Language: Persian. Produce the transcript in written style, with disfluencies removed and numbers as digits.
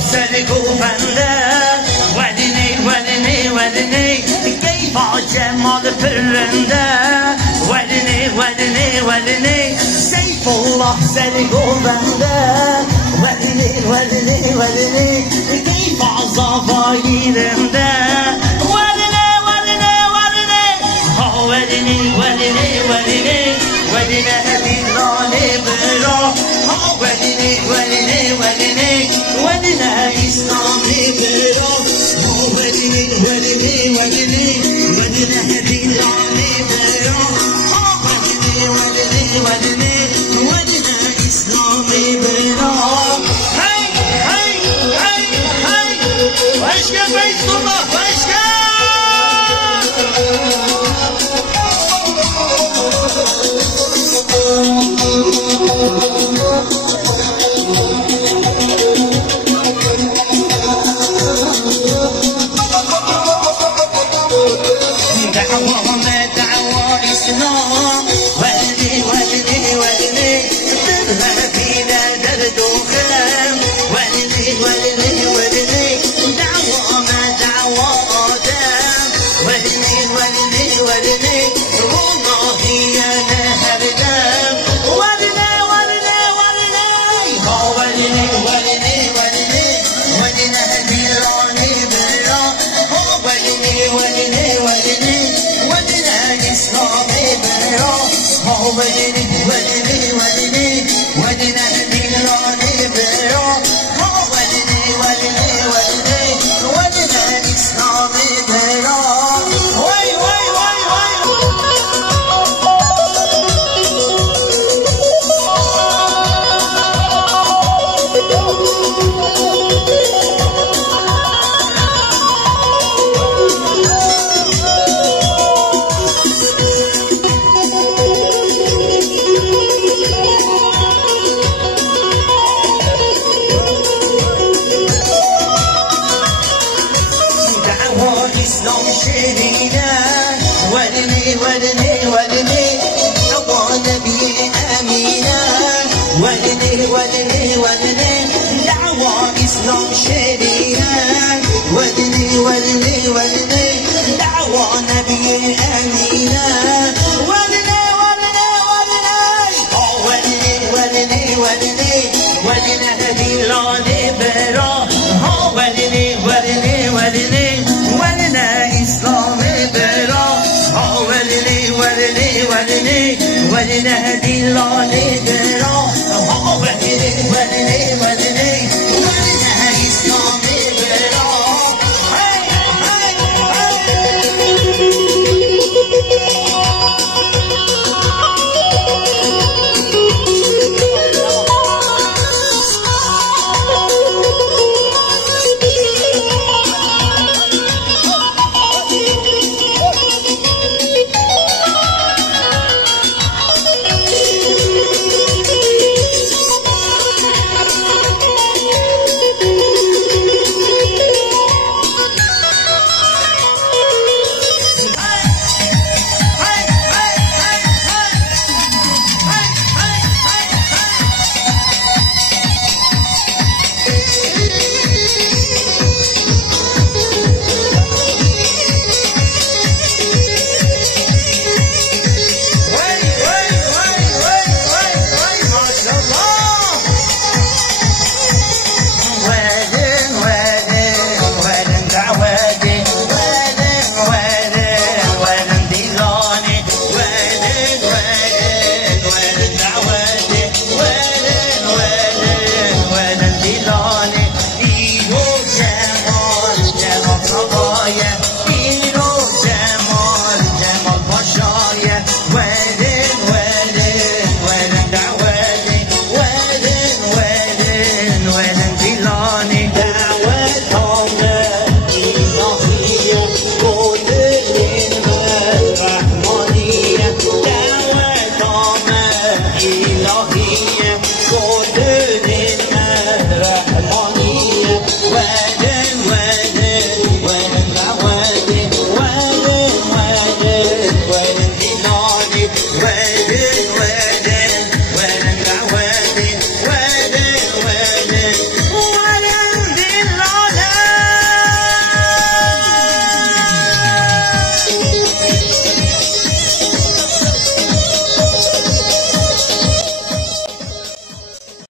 سر گوبنده ودینی ودینی ودینی گیبا جمال پرنده ودینی ودینی ودینی سیف الله سر گوبنده ودینی ودینی ودینی گیبا زاواییرنده ودینی ودینی ودینی ودینی ودینی ودینی ودینه بیرانه برا ودینی ودینی ودینی ودینه اسلامی برا ودینی ودینی ودینی ودینه بیرانه برا ودینی ودینی ودینی ودینه اسلامی برا هی هی هی هی وشکه بیت الله وشکه ودینه دیلانه برا ودینه ودینه ودینه